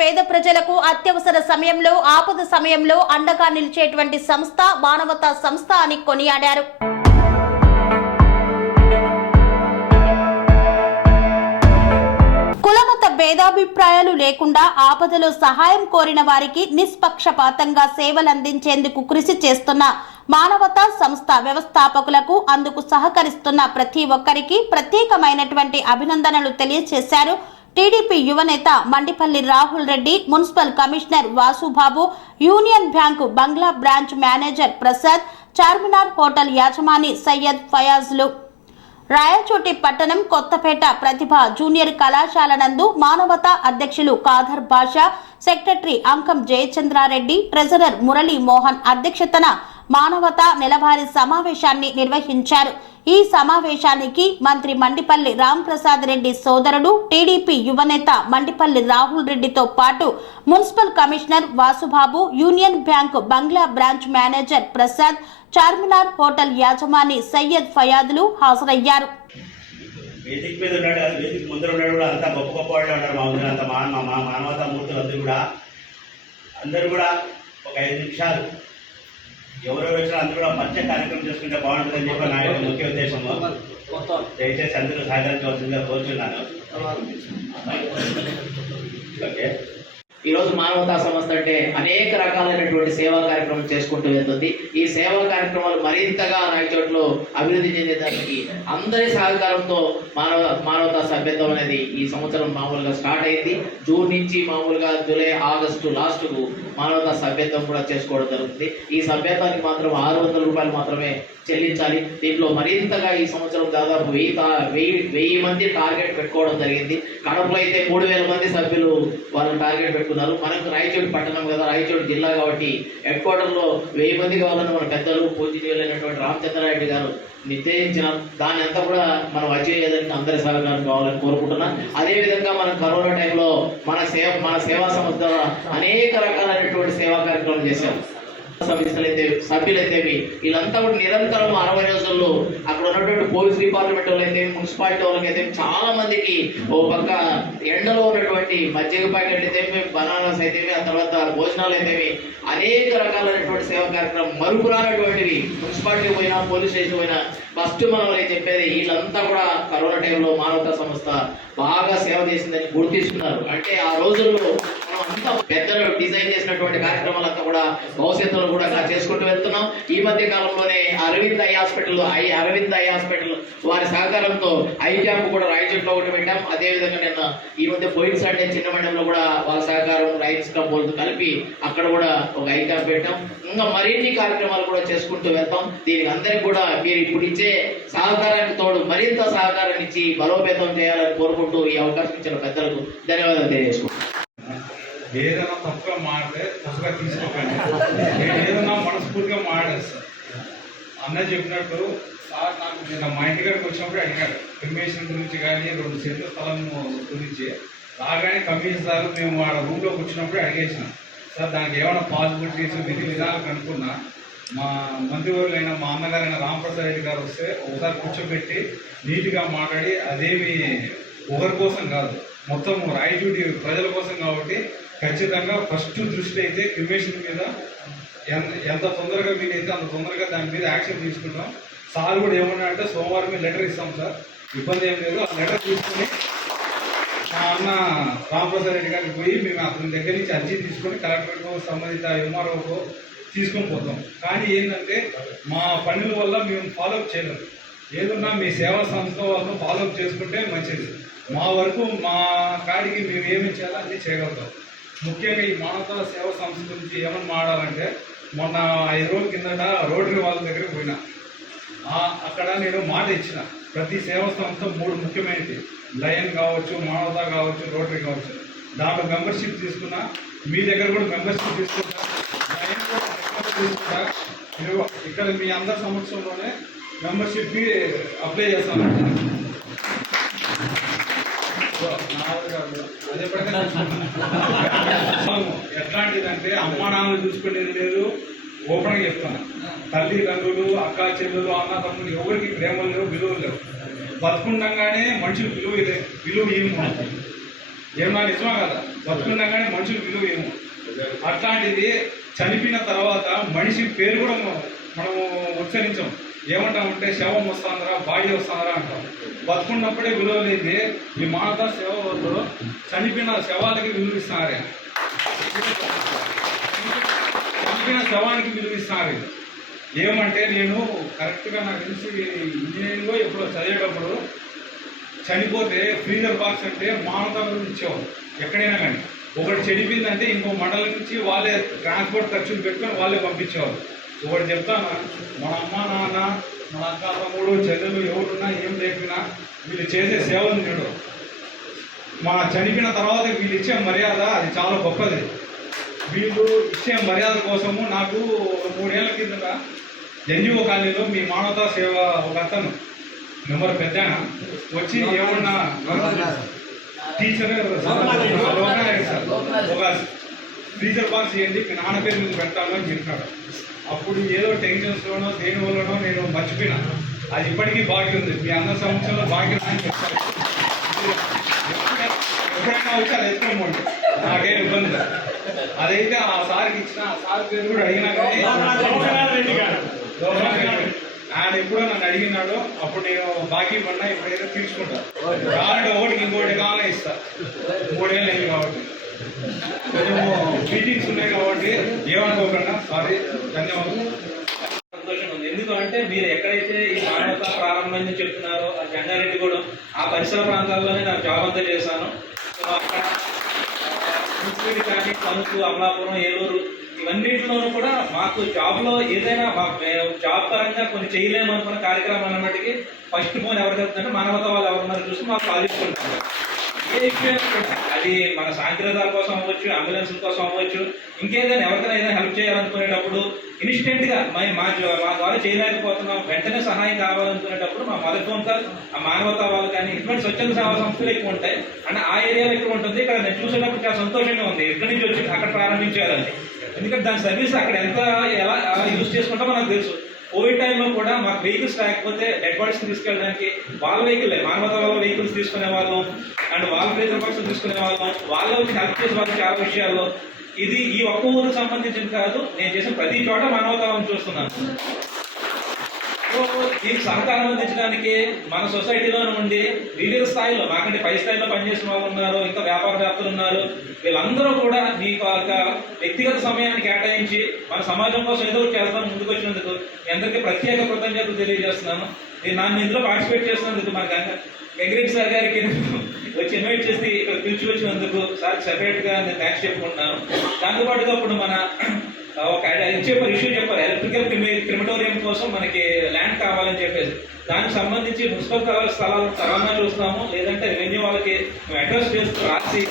పేద ప్రజలకు అత్యవసర సమయంలో ఆపద సమయంలో అండగా నిలిచేటువంటి సంస్థ మానవతా సంస్థ అని కొనియాడారు. కులమత భేదాభిప్రాయాలు లేకుండా ఆపదలో సహాయం కోరిన వారికి నిష్పక్షపాతంగా సేవలందించేందుకు కృషి చేస్తున్న మానవతా సంస్థ వ్యవస్థాపకులకు అందుకు సహకరిస్తున్న ప్రతి ఒక్కరికి ప్రత్యేకమైనటువంటి అభినందనలు తెలియజేశారు. టీడీపీ యువనేత Mandipalli Rahul Reddy municipal commissioner Vasubabu Union Bank బంగ్లా branch manager Prasad Charminar hotel యాజమాని Syed ఫయాజ్లు. రాయచోటి పట్టణం కొత్తపేట ప్రతిభ జూనియర్ కళాశాల నందు మానవతా అధ్యక్షులు కాదర్ బాషా సెక్రటరీ అంకం జయచంద్రారెడ్డి ట్రెజరర్ మురళీ మోహన్ అధ్యక్షతన మానవతా నెలవారీ సమావేశాన్ని నిర్వహించారు. ఈ సమావేశానికి మంత్రి మండిపల్లి రాంప్రసాద్ రెడ్డి సోదరుడు టీడీపీ యువనేత మండిపల్లి రాహుల్ రెడ్డితో పాటు municipal commissioner Vasubabu Union Bank బంగ్లా branch manager Prasad Charminar hotel యాజమాని Syed ఫయాదులు హాజరయ్యారు. వేదిక మీద ఉన్నాడు కాదు వేదిక ముందర ఉన్నాడు కూడా అంతా గొప్ప గొప్ప వాళ్ళు ఉన్నారు మా ముందర అంత మా మానవతా మూర్తులు అందరూ కూడా. అందరూ కూడా ఒక ఐదు నిమిషాలు ఎవరెవరు వచ్చినా అందరూ కూడా మంచి కార్యక్రమం చేసుకుంటే బాగుంటుందని చెప్పి నా యొక్క ముఖ్య ఉద్దేశము. దయచేసి అందరూ సహకరించవలసిందిగా కోరుచున్నాను. ఓకే. ఈరోజు మానవతా సంస్థ అంటే అనేక రకాలైనటువంటి సేవా కార్యక్రమం చేసుకుంటూ వెళ్తుంది. ఈ సేవా కార్యక్రమాలు మరింతగా రాయచోట్లో అభివృద్ధి చెందేదానికి అందరి సహకారంతో మానవ మానవతా సభ్యత్వం అనేది ఈ సంవత్సరం మామూలుగా స్టార్ట్ అయింది. జూన్ నుంచి మామూలుగా జూలై ఆగస్టు లాస్ట్కు మానవతా సభ్యత్వం కూడా చేసుకోవడం జరుగుతుంది. ఈ సభ్యత్వానికి మాత్రం ఆరు వందల రూపాయలు మాత్రమే చెల్లించాలి. దీంట్లో మరింతగా ఈ సంవత్సరం దాదాపు వెయ్యి తా- వెయ్యి వెయ్యి మంది టార్గెట్ పెట్టుకోవడం జరిగింది. కడపలో అయితే మూడు వేల మంది సభ్యులు వాళ్ళు టార్గెట్ పెట్టుకున్నారు మనకు రాయచోటి పట్టణం కదా రాయచోటి జిల్లా కాబట్టి హెడ్ క్వార్టర్లో వెయ్యి మంది కావాలని మన పెద్దలు పూజనీయులైనటువంటి రామచంద్రారెడ్డి గారు నిర్దేశించిన దాని అంతా కూడా మనం అచీవ్ అందరి సహకారం కావాలని కోరుకుంటున్నాం. అదే విధంగా మనం కరోనా టైంలో మన సేవ మన సేవా సంస్థ అనేక రకాలైనటువంటి సేవా కార్యక్రమాలు చేశాం. సంస్థలైతే సభ్యులైతేమి? వీళ్ళంతా కూడా నిరంతరం అరవై రోజుల్లో అక్కడ ఉన్నటువంటి పోలీస్ డిపార్ట్మెంట్ వాళ్ళైతే మున్సిపాలిటీ వాళ్ళకైతే చాలా మందికి ఓ పక్క ఎండలో ఉన్నటువంటి మజ్జిగ ప్యాకెట్ అయితే బనానాస్ అయితేమి ఆ తర్వాత భోజనాలు అయితేవి అనేక రకాలైనటువంటి సేవా కార్యక్రమం మరుపురానటువంటివి. మున్సిపాలిటీ పోయినా పోలీస్ స్టేషన్ పోయినా ఫస్ట్ మనం చెప్పేది వీళ్ళంతా కూడా కరోనా టైంలో మానవతా సంస్థ బాగా సేవ చేసిందని గుర్తిస్తున్నారు. అంటే ఆ రోజుల్లో పెద్దలు డిజైన్ చేసినటువంటి కార్యక్రమాలంతా కూడా భవిష్యత్తులో కూడా ఇలా చేసుకుంటూ వెళ్తున్నాం. ఈ మధ్య కాలంలోనే Aravind eye hospital eye Aravind eye hospital వారి సహకారంతో ఐ క్యాంప్ కూడా రాయచూట్లో ఒకటి పెట్టాం. అదే విధంగా నిన్న ఈ మధ్య పోయిన సండే చిన్న మండలంలో కూడా వాళ్ళ సహకారం రైట్స్ క్లబ్ కలిపి అక్కడ కూడా ఒక ఐ క్యాంప్ పెట్టాం. ఇంకా మరిన్ని కార్యక్రమాలు కూడా చేసుకుంటూ వెళ్తాం. దీనికి అందరికి కూడా మీరు ఇప్పుడు ఇచ్చే సహకారానికి తోడు మరింత సహకారం ఇచ్చి బలోపేతం చేయాలని కోరుకుంటూ ఈ అవకాశం ఇచ్చిన పెద్దలకు ధన్యవాదాలు తెలియజేసుకుంటాం ఏదైనా తప్పుగా మాడితే తప్పుగా తీసుకోకండి. నేను ఏదైనా మనస్ఫూర్తిగా మాడాను అన్న చెప్పినట్టు సార్ నాకు నిన్న మా ఇంటికాడికి వచ్చినప్పుడు అడిగాడు కమిషన్ గురించి కానీ రెండు సెంట్ల స్థలం గురించి రాగానే కమిషన్ సార్ మేము వాళ్ళ రూమ్లోకి వచ్చినప్పుడు అడిగేసినాం. సార్ దానికి ఏమైనా పాసిబిలిటీస్ విధి విధాలు కనుక్కున్నా మా మంత్రివర్యులైన మా అన్నగారైన రామప్రసాద్ రెడ్డి గారు వస్తే ఒకసారి కూర్చోబెట్టి నీట్గా మాట్లాడి అదేమి ఒకరి కోసం కాదు. మొత్తం రాయచూటి ప్రజల కోసం కాబట్టి ఖచ్చితంగా ఫస్ట్ దృష్టి అయితే క్రిమేషన్ మీద. ఎంత ఎంత తొందరగా వీలైతే అంత తొందరగా దాని మీద యాక్షన్ తీసుకుంటాం. సార్ కూడా ఏమన్నా అంటే సోమవారం లెటర్ ఇస్తాం సార్. ఇబ్బంది ఏం లేదు. ఆ లెటర్ తీసుకుని మా అన్న రామప్రసాద్ రెడ్డి గారికి పోయి మేము అతని దగ్గర నుంచి అర్జీ తీసుకొని కలెక్టర్కు సంబంధిత ఎంఆర్ఓకు తీసుకొని పోతాం. కానీ ఏంటంటే మా పనుల వల్ల మేము ఫాలోఅప్ చేయలేము ఏదన్నా మీ సేవా సంస్థ వాళ్ళను ఫాలోఅప్ చేసుకుంటే మంచిది. మా వరకు మా కాడికి మేము ఏమి చేయాలో అన్నీ చేయగలుగుతాం. ముఖ్యంగా ఈ మానవతా సేవా సంస్థ గురించి ఏమని మాడాలంటే మొన్న ఐదు రోజుల కిందట రోటరీ వాళ్ళ దగ్గరికి పోయినా. అక్కడ నేను మాట ఇచ్చిన. ప్రతి సేవా సంస్థ మూడు ముఖ్యమైనది లయన్ కావచ్చు మానవత కావచ్చు రోటరీ కావచ్చు. దాంట్లో మెంబర్షిప్ తీసుకున్నా. మీ దగ్గర కూడా మెంబర్షిప్ తీసుకున్నా లయన్ కూడా ఇక్కడ మీ అందరి సంవత్సరంలోనే మెంబర్షిప్కి అప్లై చేస్తాను అదే ప్రకారం ఎట్లాంటిదంటే అమ్మ నాన్న చూసుకునేది లేదు. ఓపెన్గా చెప్తాను. తల్లి తండ్రులు అక్క చెల్లెలు అన్న తమ్ముడు ఎవరికి ప్రేమలు లేవు విలువలు లేవు. బతుకుండగానే మనుషులు విలువ విలువ ఏమి. ఏమన్నా నిజమా కదా? బతుకుండగానే మనుషులు విలువ ఏమో. అట్లాంటిది చనిపోయిన తర్వాత మనిషి పేరు కూడా మనము ఉచ్చరించాం ఏమంటామంటే శవం వస్తుందరా బాడీ వస్తుందరా అంటాం. బతుకున్నప్పుడే విలువ లేదు ఈ మానవ సేవ వాళ్ళు చనిపోయిన శవాలకి విలువిస్తున్నారే చనిపోయిన శవానికి విలువిస్తున్నారు ఏమంటే నేను కరెక్ట్గా నాకు తెలిసి ఇంజనీరింగ్ ఎప్పుడో చదివేటప్పుడు చనిపోతే ఫ్రీజర్ బాక్స్ అంటే మానవత ఇచ్చేవారు ఎక్కడైనా కానీ. ఒకటి చెడిపోయిందంటే ఇంకో మండలం నుంచి వాళ్ళే ట్రాన్స్పోర్ట్ ఖర్చులు పెట్టుకొని వాళ్ళే పంపించేవారు ఒకటి చెప్తాను? మన అమ్మ నాన్న మన అక్క తమ్ముడు చెల్లెలు ఎవరున్నా ఏం లేకపోయినా వీళ్ళు చేసే సేవలు నేడు మా చనిపోయిన తర్వాత వీళ్ళు ఇచ్చే మర్యాద అది చాలా గొప్పది. వీళ్ళు ఇచ్చే మర్యాద కోసము నాకు ఒక మూడేళ్ళ కిందట ఎన్జిఓ కాలనీలో మీ మానవతా సేవ ఒక అతను నెంబర్ పెద్ద వచ్చి ఏమన్నా టీచర్ ఒక ఫ్రీజర్ బాక్స్ ఇవ్వండి మీ నాన్న పేరు మీద పెట్టాను అని చెప్పినాడు అప్పుడు ఏదో టెన్షన్స్లోనో దేని వల్లనో నేను మర్చిపోయినా. అది ఇప్పటికీ బాకీ ఉంది. మీ అన్న సంవత్సరంలో బాకీ అని చెప్తాను ఎప్పుడైనా వచ్చి అది ఎత్తుకోమండి నాకేం ఇబ్బంది లేదు. అదైతే ఆ సార్కి ఇచ్చిన ఆ సార్ పేరు కూడా అడిగినా కానీ ఆయన ఎప్పుడో నన్ను అడిగినాడు. అప్పుడు నేను బాకీ పడినా ఇప్పుడైతే తీర్చుకుంటా. కావాలంటే ఒకటికి ఇంకోటి కావాలని ఇస్తా. మూడేళ్ళు అయింది కాబట్టి. కొంచెం మీటింగ్స్ ఉన్నాయి కాబట్టి ఏమనుకోకుండా సారీ ధన్యవాదాలు. సంతోషంగా ఉంది. ఎందుకంటే మీరు ఎక్కడైతే ఈ నాణ్యత ప్రారంభమైంది చెప్తున్నారో ఆ జంగారెడ్డి కూడా ఆ పరిసర ప్రాంతాల్లోనే నాకు జాబ్ అంతా చేశాను. సో అక్కడ కానీ తణుకు అమలాపురం ఏలూరు ఇవన్నింటిలోనూ కూడా మాకు జాబ్లో ఏదైనా మాకు జాబ్ పరంగా కొన్ని చేయలేము అనుకున్న కార్యక్రమాలు అన్నటికీ ఫస్ట్ ఫోన్ ఎవరు చెప్తుందంటే మానవత వాళ్ళు ఎవరున్నారో చూసి మాకు ఆలోచిస్తుంటారు అది మన సాంకేతాల కోసం అవ్వచ్చు అంబులెన్స్ కోసం అవ్వచ్చు. ఇంకేదైనా ఎవరికైనా ఏదైనా హెల్ప్ చేయాలనుకునేటప్పుడు ఇన్స్టెంట్గా మా మా మా ద్వారా చేయలేకపోతున్నాం వెంటనే సహాయం కావాలనుకునేటప్పుడు మా మదర్ ఫోన్ కాల్ ఆ మానవతా వాళ్ళు కానీ ఇటువంటి స్వచ్ఛంద సేవా సంస్థలు ఎక్కువ ఉంటాయి. అంటే ఆ ఏరియాలో ఎక్కువ ఉంటుంది. ఇక్కడ నేను చూసేటప్పుడు చాలా సంతోషంగా ఉంది. ఎక్కడి నుంచి వచ్చి అక్కడ ప్రారంభించాలని ఎందుకంటే దాని సర్వీస్ అక్కడ ఎంత ఎలా యూజ్ చేసుకుంటామో నాకు తెలుసు. కోవిడ్ టైంలో కూడా మాకు వెహికల్స్ లేకపోతే డెడ్ బాడీస్ తీసుకెళ్ళడానికి వాళ్ళ వెహికల్ మానవత వాళ్ళ వెహికల్స్ తీసుకునే వాళ్ళం. అండ్ వాళ్ళ ఫ్రీజర్ బాక్స్ తీసుకునే వాళ్ళం. వాళ్ళ వచ్చి హెల్ప్ చేసే వాళ్ళు చాలా విషయాల్లో ఇది ఈ ఒక్క ఊరికి సంబంధించింది కాదు నేను చేసిన ప్రతి చోట మానవతాలను చూస్తున్నాను. దీనికి సహకారం అందించడానికి మన సొసైటీలో ఉండి వివిధ స్థాయిలో మాకంటే పై స్థాయిలో పనిచేసిన వాళ్ళు ఉన్నారు ఇంకా వ్యాపార వ్యాప్తులు ఉన్నారు వీళ్ళందరూ కూడా మీ యొక్క వ్యక్తిగత సమయాన్ని కేటాయించి మన సమాజం కోసం ఏదో చేస్తాను ముందుకు వచ్చినందుకు అందరికీ ప్రత్యేక కృతజ్ఞతలు తెలియజేస్తున్నాను నేను నన్ను ఇందులో పార్టిసిపేట్ చేసినందుకు మన గంగ వెంకటేష్ సార్ గారికి వచ్చి ఇన్వైట్ చేసి ఇక్కడ పిలిచి వచ్చినందుకు సార్ సెపరేట్గా నేను థ్యాంక్స్ చెప్పుకుంటున్నాను. దాంతోపాటుగా ఇప్పుడు మన ఒక ఇది చెప్పారు ఇష్యూ చెప్పారు ఎలక్ట్రికల్ క్రిమిటోరియం కోసం మనకి ల్యాండ్ కావాలని చెప్పేసి. దానికి సంబంధించి మున్సిపల్ కలర్ స్థలాలు తర్వాత చూస్తాము లేదంటే రెవెన్యూ వాళ్ళకి అడ్రస్ చేస్తూ రాసి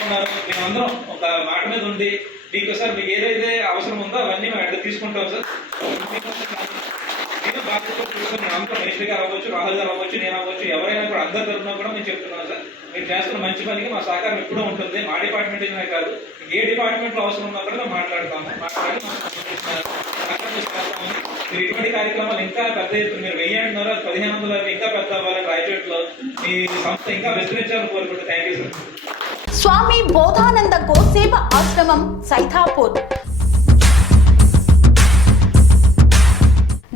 ఉన్నారు మేమందరం ఒక మాట మీద ఉండి మీకు సార్ మీకు ఏదైతే అవసరం ఉందో అవన్నీ మేము అక్కడ తీసుకుంటాం సార్. బాధ్యత చూస్తాం నేను అందరూ గారు అవ్వచ్చు రాహుల్ గారు అవ్వచ్చు నేను అవ్వచ్చు ఎవరైనా కూడా అందరి తరఫున కూడా మేము చెప్తున్నాను సార్ మీరు చేస్తున్న మంచి పనికి మా సహకారం ఎప్పుడూ ఉంటుంది మా డిపార్ట్మెంట్ అయినా కాదు ఏ డిపార్ట్మెంట్లో అవసరం ఉన్నా కూడా మేము మాట్లాడతాము మాట్లాడి మీరు ఇటువంటి కార్యక్రమాలు ఇంకా పెద్ద ఎత్తున మీరు వెయ్యి అంటున్నారు పదిహేను వందల ఇంకా పెద్ద అవ్వాలి రాయచోట్లో మీ సంస్థ ఇంకా విస్తరించాలని కోరుకుంటే thank you sir Swami Bodhananda గోసేవ ఆశ్రమం సైథాపూర్